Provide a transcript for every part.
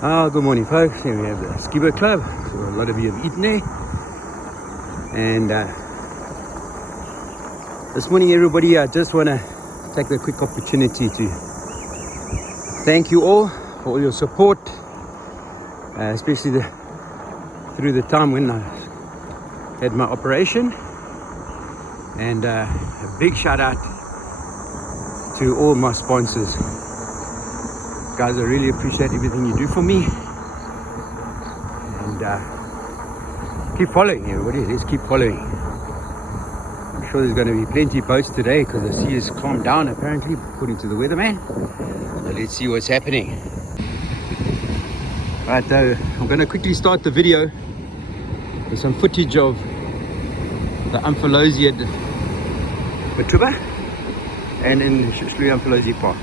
Good morning, folks. Here we have the Skybit Club. So a lot of you have eaten there. And this morning, everybody, I just want to take the quick opportunity to thank you all for all your support, especially through the time when I had my operation. And a big shout out to all my sponsors. Guys, I really appreciate everything you do for me. And keep following, everybody. Let's keep following. I'm sure there's going to be plenty of boats today because the sea has calmed down apparently, according to the weatherman. So let's see what's happening. Right, I'm going to quickly start the video with some footage of the Amphilosiad Matuba and in St Lucia Park.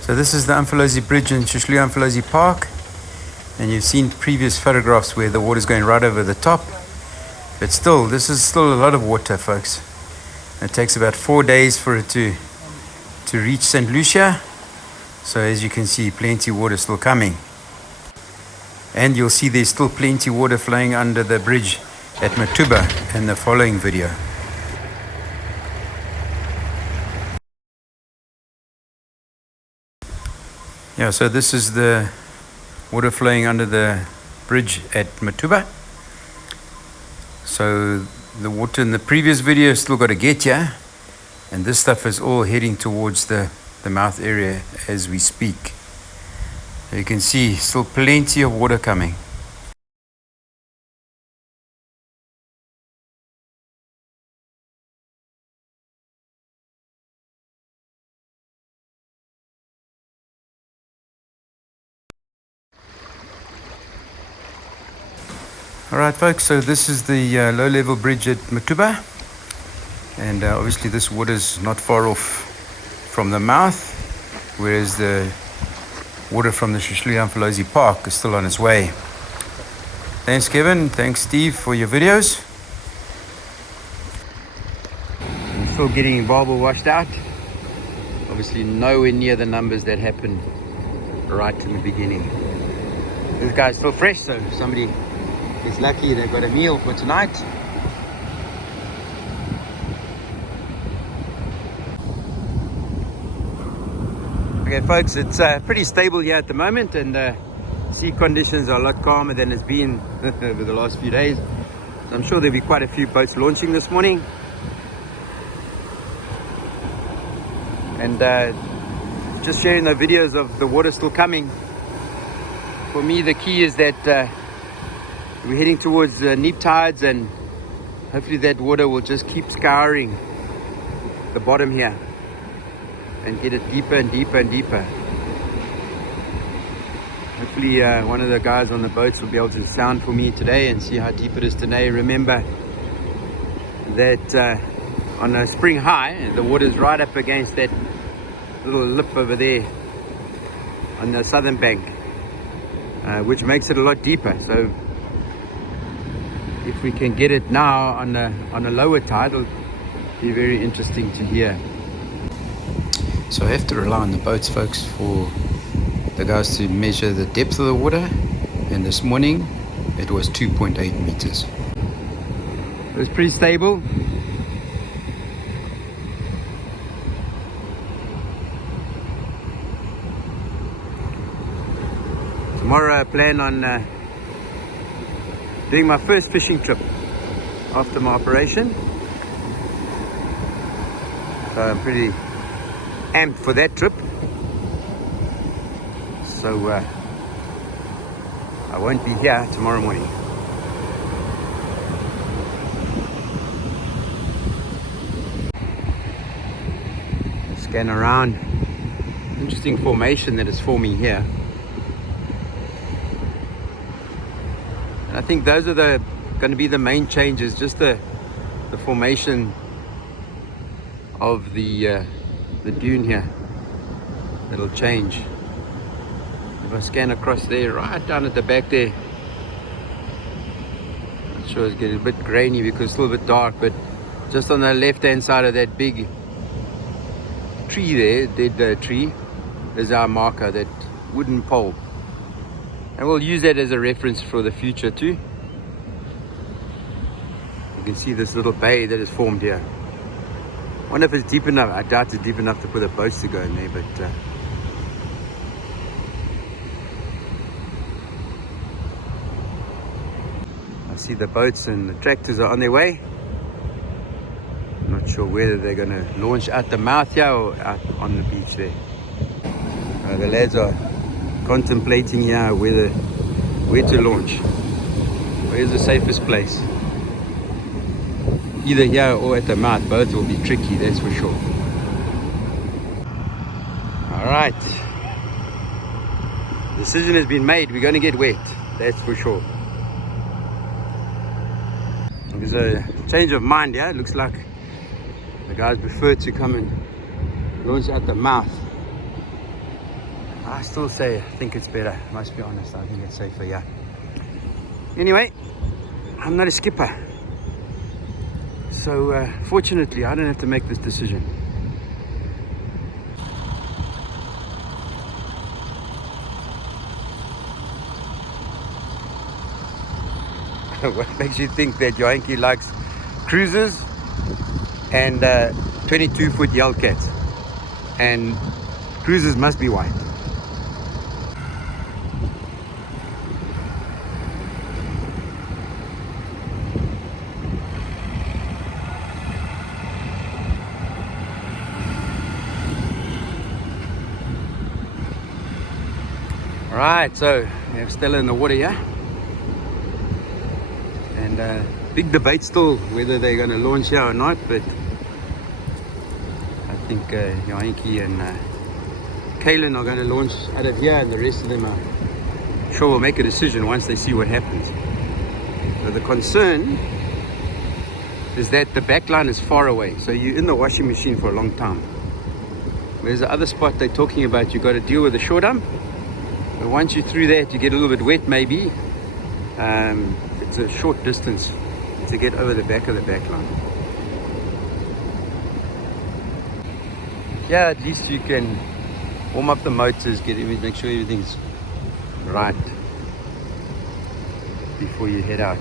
So this is the Amphilosiad Bridge in St Lucia Park, and you've seen previous photographs where the water's going right over the top, but still, this is still a lot of water, folks. It takes about 4 days for it to reach St Lucia, so as you can see, plenty of water still coming. And you'll see there's still plenty of water flowing under the bridge at Matuba in the following video. Yeah, so this is the water flowing under the bridge at Matuba. So the water in the previous video still got to get here, and this stuff is all heading towards the mouth area as we speak. You can see still plenty of water coming. Alright folks, so this is the low level bridge at Matuba, and obviously this water is not far off from the mouth, whereas the water from the St Lucia Park is still on its way. Thanks Kevin, thanks Steve for your videos. I'm still getting Barber washed out, obviously nowhere near the numbers that happened right in the beginning. This guy's still fresh, so somebody is lucky they've got a meal for tonight. Okay folks, it's pretty stable here at the moment, and sea conditions are a lot calmer than it's been over the last few days. So I'm sure there'll be quite a few boats launching this morning. And just sharing the videos of the water still coming. For me, the key is that we're heading towards neap tides, and hopefully that water will just keep scouring the bottom here and get it deeper and deeper and deeper. Hopefully one of the guys on the boats will be able to sound for me today and see how deep it is today. Remember that on a spring high, the water is right up against that little lip over there on the southern bank, which makes it a lot deeper. So if we can get it now on a lower tide, it'll be very interesting to hear. So I have to rely on the boats, folks, for the guys to measure the depth of the water, and this morning it was 2.8 meters. It was pretty stable. Tomorrow I plan on doing my first fishing trip after my operation, so I'm pretty amped for that trip. So I won't be here tomorrow morning. Scan around. Interesting formation that is forming here. I think those are going to be the main changes, just the formation of the dune here. It'll change. If I scan across there, right down at the back there, sure, it's getting a bit grainy because it's still a bit dark, but just on the left hand side of that big tree there, dead tree, is our marker, that wooden pole. And we'll use that as a reference for the future too. You can see this little bay that is formed here. I wonder if it's deep enough. I doubt it's deep enough to put the boats to go in there, but I see the boats and the tractors are on their way. I'm not sure whether they're going to launch at the mouth here or out on the beach there. The lads are contemplating here where to launch. Where's the safest place? Either here or at the mouth. Both will be tricky, that's for sure. Alright. Decision has been made. We're going to get wet. That's for sure. There's a change of mind here. It looks like the guys prefer to come and launch at the mouth. I still say I think it's better. I must be honest. I think it's safer, yeah. Anyway, I'm not a skipper. So fortunately, I don't have to make this decision. What makes you think that Yankee likes cruisers and 22-foot Yellcats? And cruisers must be white. Alright, so we have Stella in the water here. And big debate still whether they're going to launch here or not, but I think Yankee and Kaylin are going to launch out of here, and the rest of them are sure will make a decision once they see what happens. So the concern is that the back line is far away, so you're in the washing machine for a long time. Whereas the other spot they're talking about, you've got to deal with the shore dump. But once you're through that, you get a little bit wet maybe. It's a short distance to get over the back of the back line. Yeah, at least you can warm up the motors, make sure everything's right before you head out.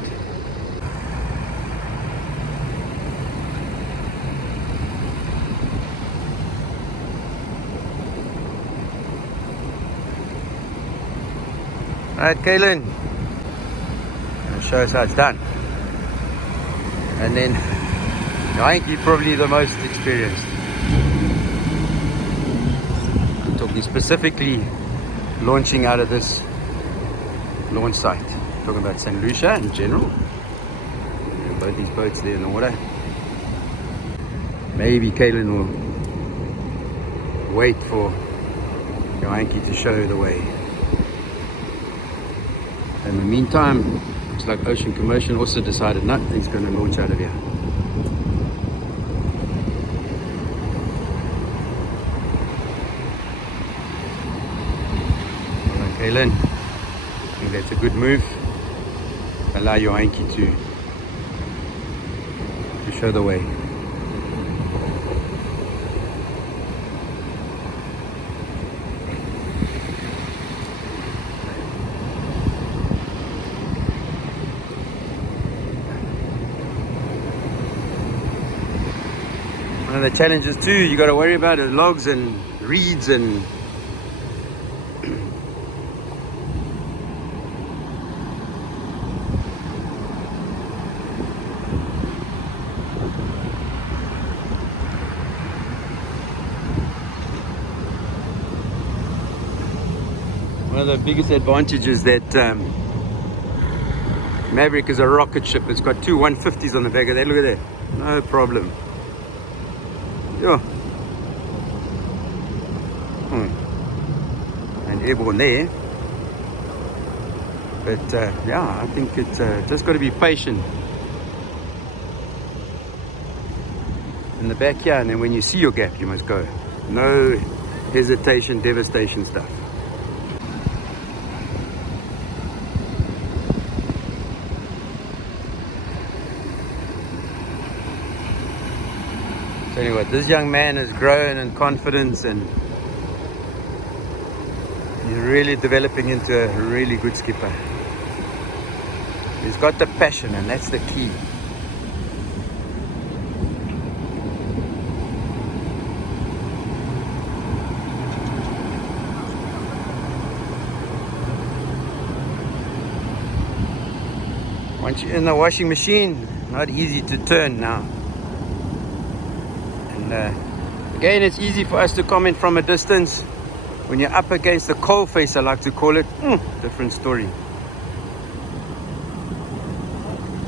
Alright, Kaylin, show us how it's done. And then I think you're probably the most experienced. I'm talking specifically launching out of this launch site. Talking about St Lucia in general. And both these boats there in the water. Maybe Kaylin will wait for Yankee to show the way. In the meantime, looks like Ocean Commotion also decided no, he's going to launch out of here. Alright, Kaylin, I think that's a good move. Allow your Yankee to show the way. One of the challenges too, you got to worry about is logs and reeds and one of the biggest advantages that Maverick is a rocket ship. It's got two 150s on the back of that. Look at that, no problem. Yeah. And airborne there. But yeah, I think it's just got to be patient in the back here, and then when you see your gap, you must go. No hesitation, devastation stuff. Tell you what, this young man has grown in confidence and he's really developing into a really good skipper. He's got the passion, and that's the key. Once you're in the washing machine, not easy to turn now. And again, it's easy for us to comment from a distance. When you're up against the coal face, I like to call it, different story.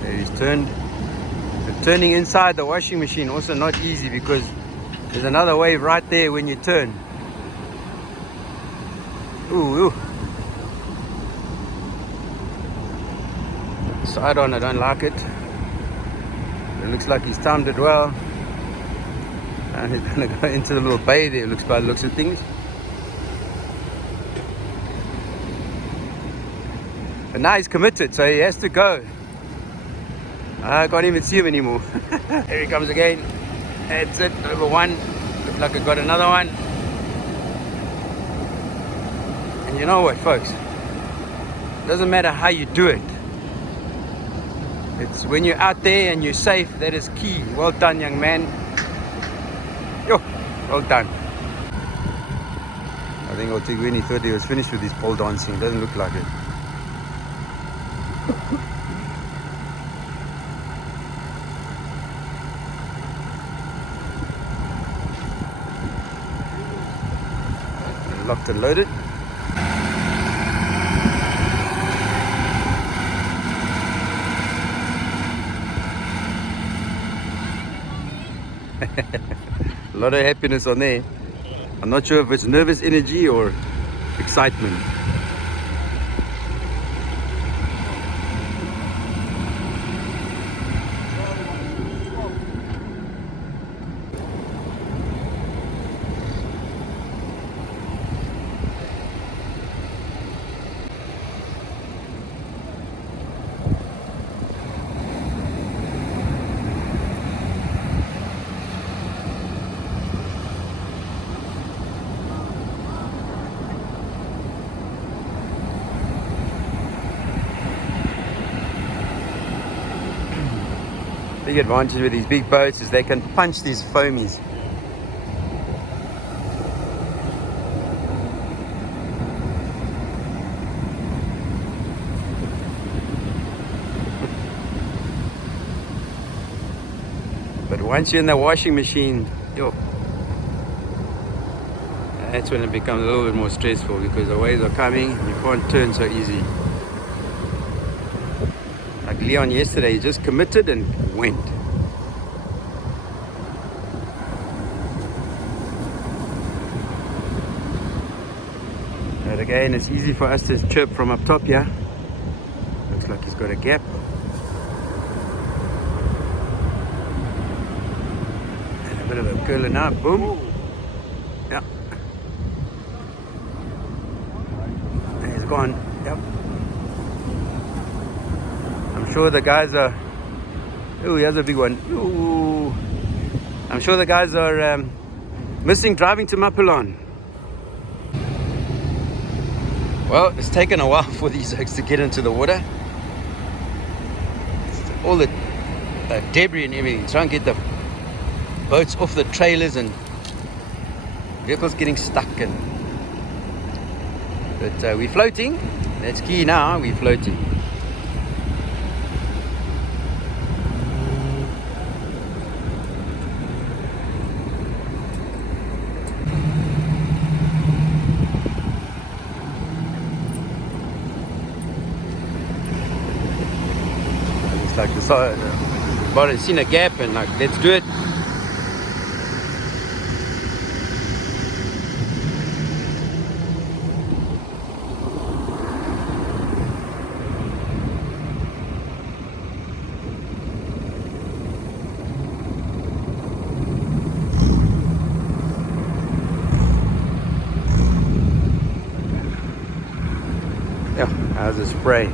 There he's turned. But turning inside the washing machine also not easy, because there's another wave right there when you turn. Ooh. Side on, I don't like it. It looks like he's timed it well. And he's going to go into the little bay there, looks by the looks of things. But now he's committed, so he has to go. I can't even see him anymore. Here he comes again. That's it, over one. Looks like I got another one. And you know what, folks? It doesn't matter how you do it. It's when you're out there and you're safe, that is key. Well done, young man. Yo, well done. I think I'll take when he thought he was finished with his pole dancing. It doesn't look like it. Locked and loaded. A lot of happiness on there. I'm not sure if it's nervous energy or excitement. Big advantage with these big boats is they can punch these foamies. But once you're in the washing machine, that's when it becomes a little bit more stressful, because the waves are coming and you can't turn so easy. Like Leon yesterday, he just committed and went. But again, it's easy for us to chirp from up top here. Looks like he's got a gap. And a bit of a curler now, boom. Yeah. And he's gone, yep. I'm sure the guys are... Ooh, he has a big one. Ooh. I'm sure the guys are missing driving to Mapulon. Well, it's taken a while for these oaks to get into the water. All the debris and everything. Try and get the boats off the trailers and vehicles getting stuck. But we're floating. That's key now, we're floating. Like but it's seen a gap and like, let's do it. Yeah, how's the spray?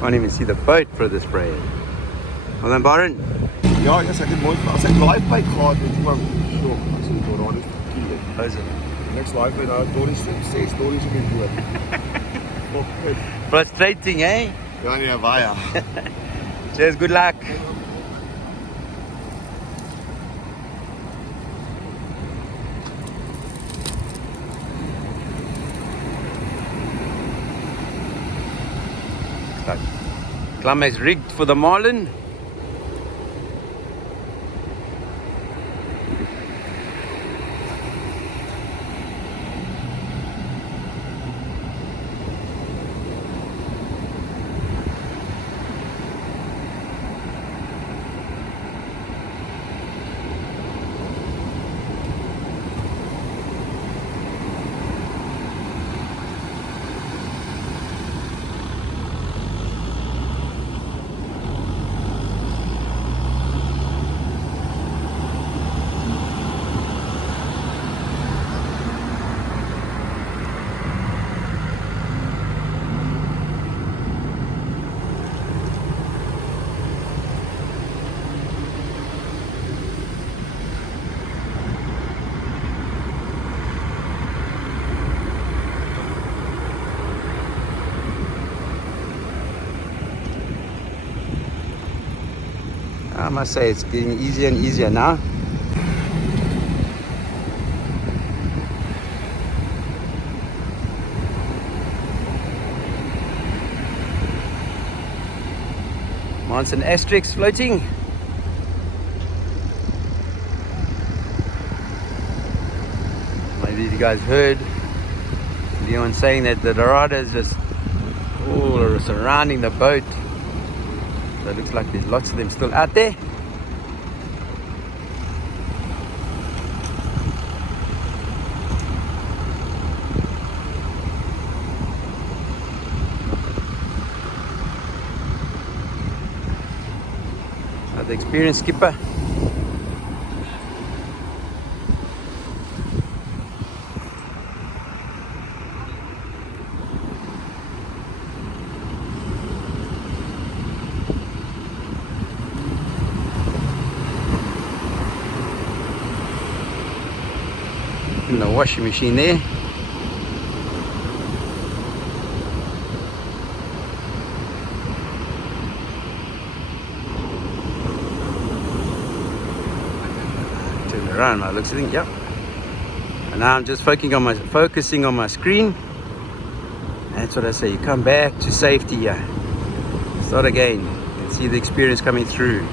Can't even see the boat for the spray. Well then, Byron. Ja, yes, ek het mooi as ek live byt gehad het oom. Sjoe, as jy door daar is verkeer. Is it? Next live byt daar door is 6 stories op die boot. Frustrating, eh? Ja nee, baie. Cheers, good luck. Clam is rigged for the marlin. I must say it's getting easier and easier now. Monson Asterix floating. Maybe you guys heard Leon saying that the Dorada is just all surrounding the boat. So it looks like there's lots of them still out there. The experienced skipper. In the washing machine there. Around my looks, I think, yep. And now I'm just focusing on my screen. That's what I say. You come back to safety here. Start again. You can see the experience coming through.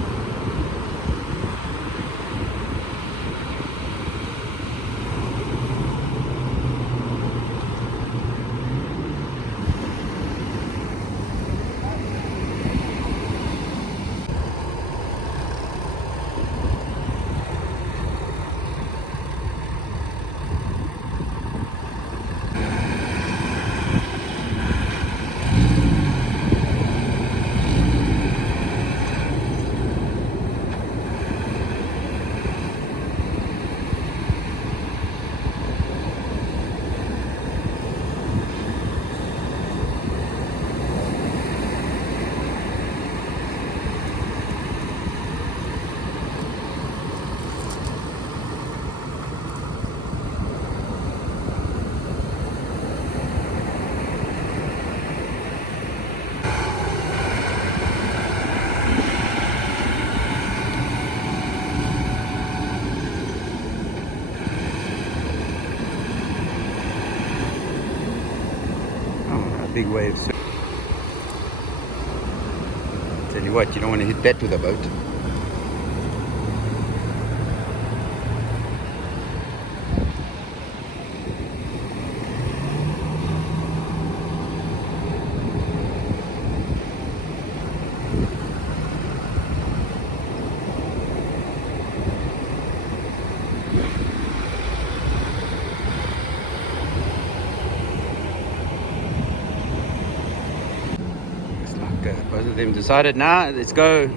Big waves. Tell you what, you don't want to hit that with a boat. Both of them decided, nah, let's go.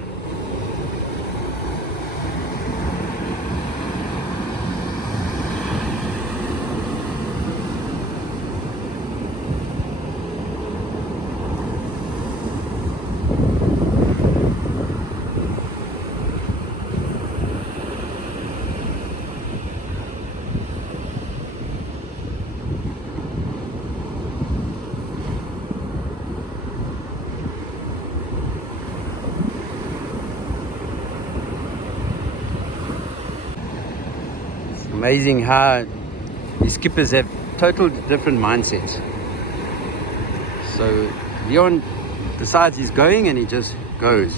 amazing how these skippers have total different mindsets. So Leon decides he's going and he just goes.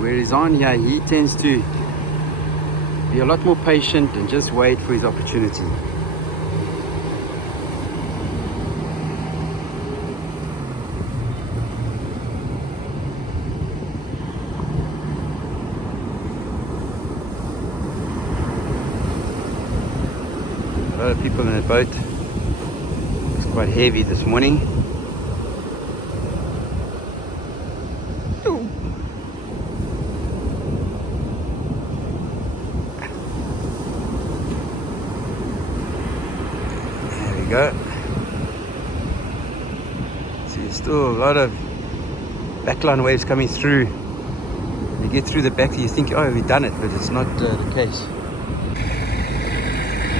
Whereas on here, he tends to be a lot more patient and just wait for his opportunity. A lot of people in the boat. It's quite heavy this morning. There we go. See, still a lot of backline waves coming through. You get through the back, you think, oh, we've done it, but it's not the case.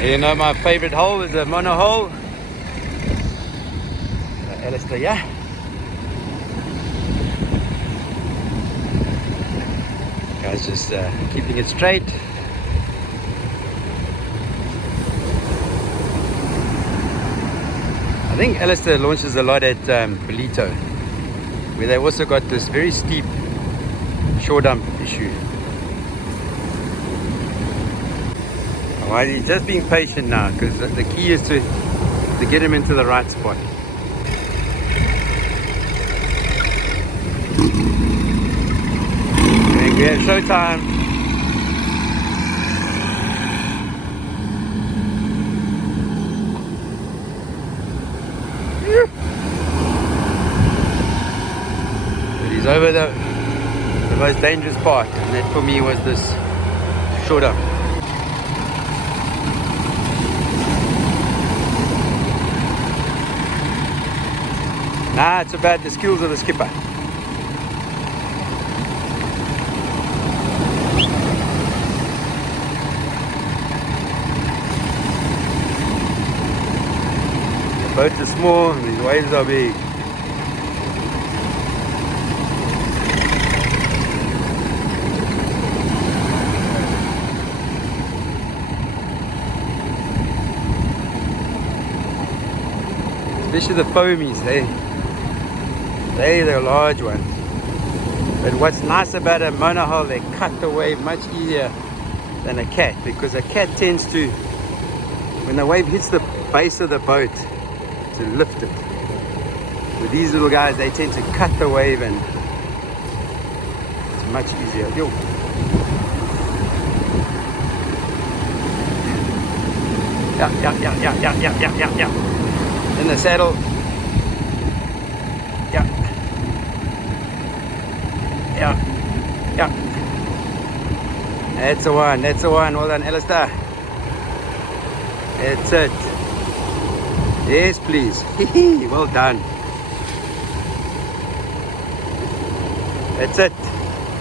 You know, my favorite hole is the mono hole. Alistair, yeah. Guys, just keeping it straight. I think Alistair launches a lot at Belito, where they also got this very steep shore dump issue. Well, he's just being patient now, because the key is to get him into the right spot. And we have showtime. But he's over the most dangerous part, and that for me was this shore dump. Nah, it's about the skills of the skipper. The boat is small and these waves are big. Especially the foamies, they're the large ones. But what's nice about a monohull, they cut the wave much easier than a cat, because a cat tends to, when the wave hits the base of the boat, to lift it. With these little guys, they tend to cut the wave and it's much easier. Yo. Yeah. In the saddle. Yeah. That's the one. Well done, Alistair. That's it. Yes, please. Well done. That's it.